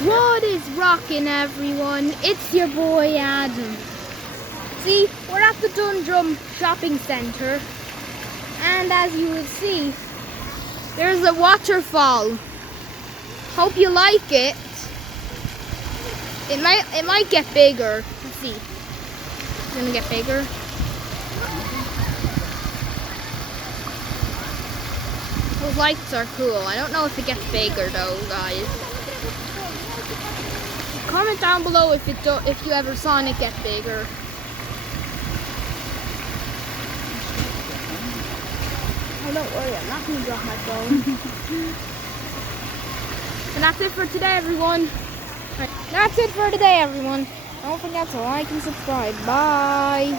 What is rocking, everyone? It's your boy Adam. See, we're at the Dundrum shopping centre, and as you will see, there's a waterfall. Hope you like it. It might get bigger. Let's see. It's gonna get bigger. Those lights are cool. I don't know if it gets bigger though, guys. Comment down below if you ever saw it get bigger. Oh, don't worry, I'm not gonna drop my phone. And that's it for today, everyone. That's it for today, everyone. Don't forget to like and subscribe. Bye.